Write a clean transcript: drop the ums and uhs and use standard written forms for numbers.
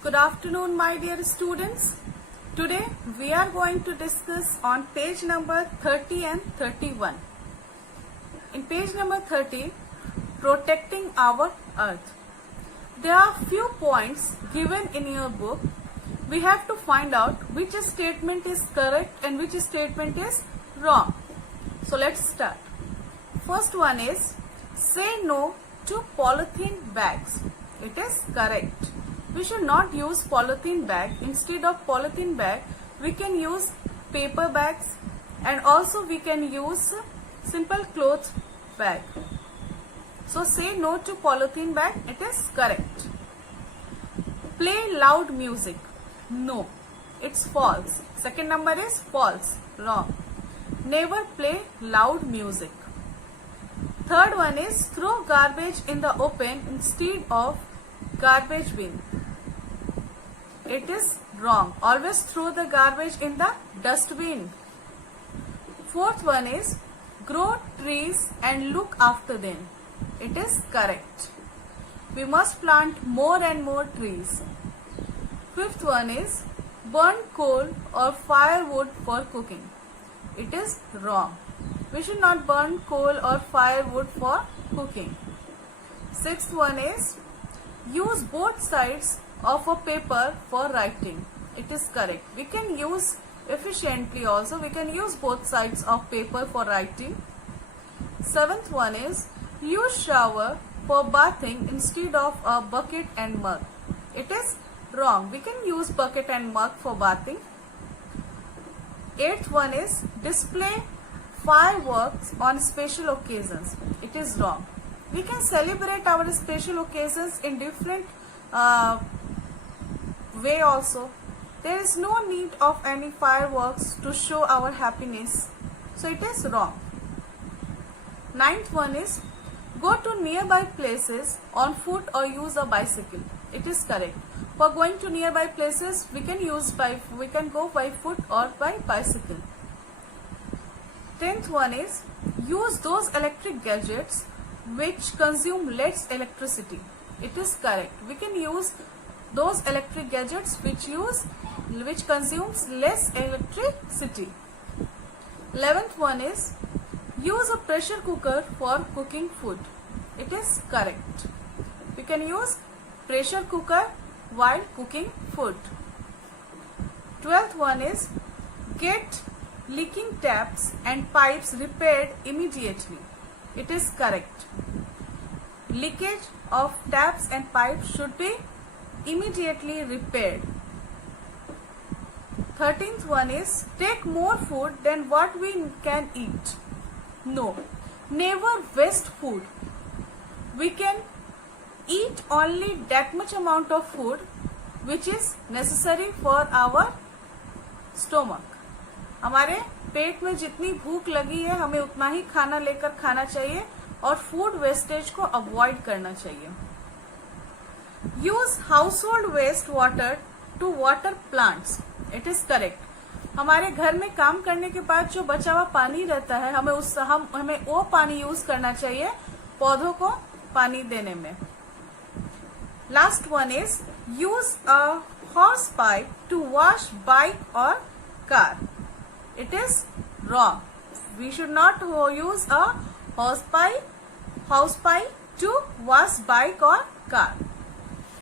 Good afternoon, my dear students. Today we are going to discuss on page number 30 and 31. In page number 30, protecting our earth. There are few points given in your book. We have to find out which statement is correct and which statement is wrong. So let's start. First one is, say no to polythene bags. It is correct. We should not use polythene bag. Instead of polythene bag, we can use paper bags, and also we can use simple cloth bag. So say no to polythene bag. It is correct. Play loud music. No, it's false. Second number is false. Wrong. Never play loud music. Third one is, throw garbage in the open instead of garbage bin. It is wrong. Always throw the garbage in the dustbin. Fourth one is, grow trees and look after them. It is correct. We must plant more and more trees. Fifth one is, burn coal or firewood for cooking. It is wrong. We should not burn coal or firewood for cooking. Sixth one is, use both sides of a paper for writing. It is correct. We can use efficiently also. We can use both sides of paper for writing. Seventh one is, use shower for bathing instead of a bucket and mug. It is wrong. We can use bucket and mug for bathing. Eighth one is, display fireworks on special occasions. It is wrong. We can celebrate our special occasions in different way also. There is no need of any fireworks to show our happiness. So it is wrong. Ninth one is, go to nearby places on foot or use a bicycle. It is correct. For going to nearby places, we can go by foot or by bicycle. 10th one is, use those electric gadgets which consume less electricity. It is correct. We can use those electric gadgets which consumes less electricity. 11th one is, use a pressure cooker for cooking food. It is correct. We can use pressure cooker while cooking food. 12th one is, get leaking taps and pipes repaired immediately. It is correct. Leakage of taps and pipes should be immediately repaired. 13th one is, take more food than what we can eat. No, never waste food. We can eat only that much amount of food which is necessary for our stomach. हमारे पेट में जितनी भूख लगी है हमें उतना ही खाना लेकर खाना चाहिए और फूड वेस्टेज को अवॉइड करना चाहिए. Use household waste water to water plants. It is correct. हमारे घर में काम करने के बाद जो बचा हुआ पानी रहता है हमें वो पानी यूज करना चाहिए पौधों को पानी देने में. Last one is, use a hose pipe to wash bike और car. It is wrong. We should not use a house pipe to wash bike or car.